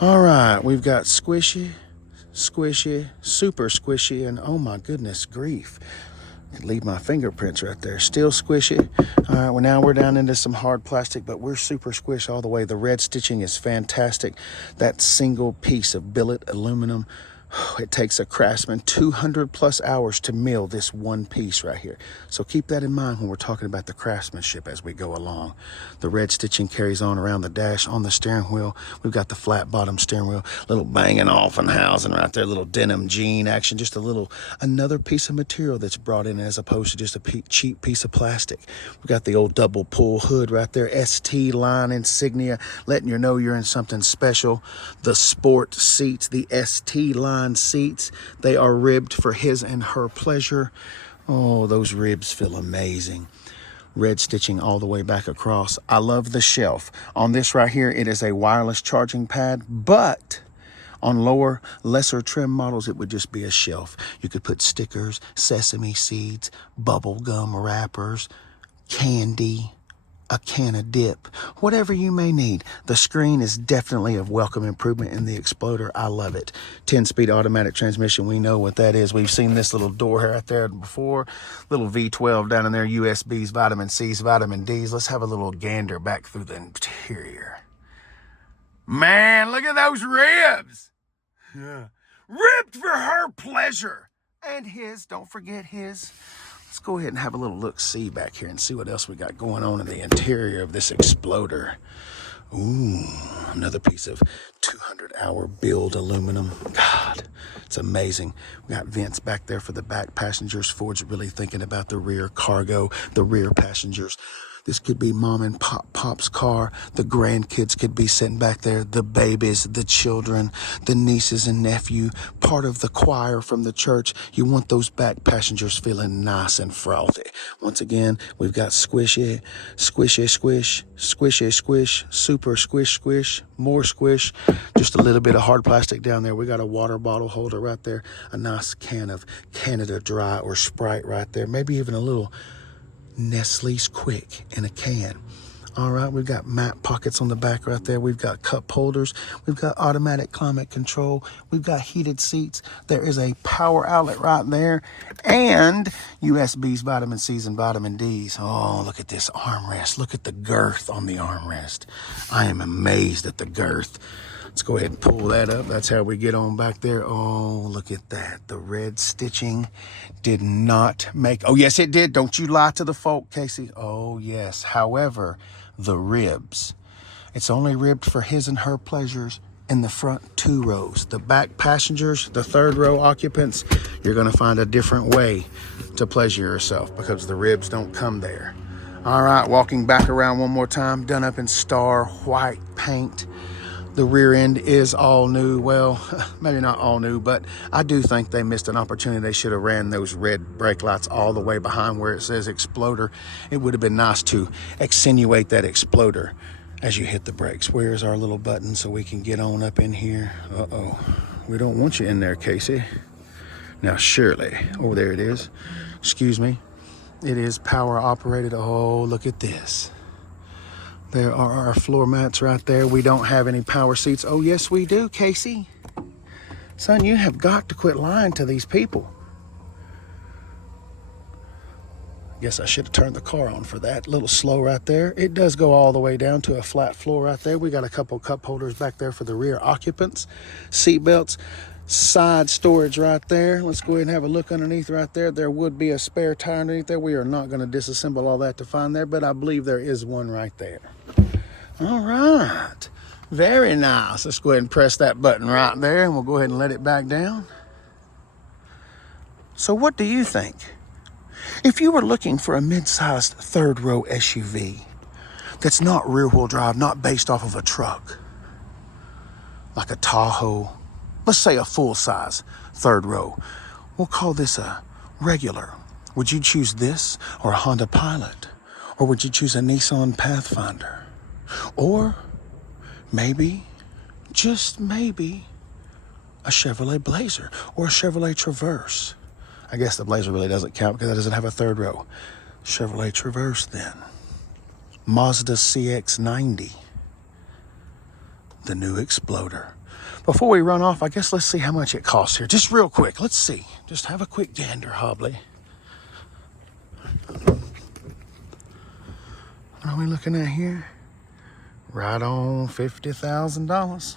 All right, we've got squishy, squishy, super squishy, and oh my goodness grief. Could leave my fingerprints right there. Still squishy. All right, well now we're down into some hard plastic, but we're super squish all the way. The red stitching is fantastic. That single piece of billet aluminum, it takes a craftsman 200 plus hours to mill this one piece right here. So keep that in mind when we're talking about the craftsmanship as we go along. The red stitching carries on around the dash, on the steering wheel. We've got the flat bottom steering wheel, little banging off and housing right there, little denim jean action, just another piece of material that's brought in as opposed to just a cheap piece of plastic. We've got the old double pull hood right there, ST line insignia, letting you know you're in something special. The sport seats, the ST line seats, they are ribbed for his and her pleasure. Oh, those ribs feel amazing. Red stitching all the way back across. I love the shelf. On this right here, it is a wireless charging pad, but on lower, lesser trim models, it would just be a shelf. You could put stickers, sesame seeds, bubble gum wrappers, candy, a can of dip, whatever you may need. The screen is definitely a welcome improvement in the Exploder. I love it. 10-speed automatic transmission, we know what that is. We've seen this little door right there before. Little V12 down in there, USBs, vitamin C's, vitamin D's. Let's have a little gander back through the interior. Man, look at those ribs. Yeah. Ribbed for her pleasure. And his, don't forget his. Let's go ahead and have a little look-see back here and see what else we got going on in the interior of this Exploder. Ooh, another piece of 200-hour build aluminum. God, it's amazing. We got vents back there for the back passengers. Ford's really thinking about the rear cargo, the rear passengers. This could be mom and pop's car. The grandkids could be sitting back there. The babies, the children, the nieces and nephew, part of the choir from the church. You want those back passengers feeling nice and frothy. Once again, we've got squishy, squishy, squish, squishy, squish, super squish, squish, more squish. Just a little bit of hard plastic down there. We got a water bottle holder right there. A nice can of Canada Dry or Sprite right there. Maybe even a little Nestle's Quick in a can. All right, we've got map pockets on the back right there. We've got cup holders. We've got automatic climate control. We've got heated seats. There is a power outlet right there. And USBs, vitamin C's, and vitamin D's. Oh, look at this armrest. Look at the girth on the armrest. I am amazed at the girth. Let's go ahead and pull that up. That's how we get on back there. Oh, look at that. The red stitching did not make... Oh, yes, it did. Don't you lie to the folk, Casey. Oh, yes. However, the ribs. It's only ribbed for his and her pleasures in the front 2 rows. The back passengers, the 3rd row occupants, you're going to find a different way to pleasure yourself because the ribs don't come there. All right, walking back around one more time. Done up in star white paint. The rear end is all new. Well, maybe not all new, but I do think they missed an opportunity. They should have ran those red brake lights all the way behind where it says Exploder. It would have been nice to accentuate that Exploder as you hit the brakes. Where's our little button so we can get on up in here? Uh-oh. We don't want you in there, Casey. Now, surely. Oh, there it is. Excuse me. It is power operated. Oh, look at this. There are our floor mats right there. We don't have any power seats. Oh, yes, we do, Casey. Son, you have got to quit lying to these people. Guess I should have turned the car on for that. A little slow right there. It does go all the way down to a flat floor right there. We got a couple cup holders back there for the rear occupants. Seat belts. Side storage right there. Let's go ahead and have a look underneath right there. There would be a spare tire underneath there. We are not going to disassemble all that to find there, but I believe there is one right there. All right. Very nice. Let's go ahead and press that button right there, and we'll go ahead and let it back down. So what do you think? If you were looking for a mid-sized 3rd row SUV that's not rear-wheel drive, not based off of a truck, like a Tahoe, let's say a full-size 3rd row. We'll call this a regular. Would you choose this or a Honda Pilot? Or would you choose a Nissan Pathfinder? Or maybe, just maybe, a Chevrolet Blazer or a Chevrolet Traverse. I guess the Blazer really doesn't count because it doesn't have a 3rd row. Chevrolet Traverse then. Mazda CX-90. the new Exploder. Before we run off, I guess let's see how much it costs here. Just real quick, let's see. Just have a quick gander, Hobley. What are we looking at here? Right on $50,000.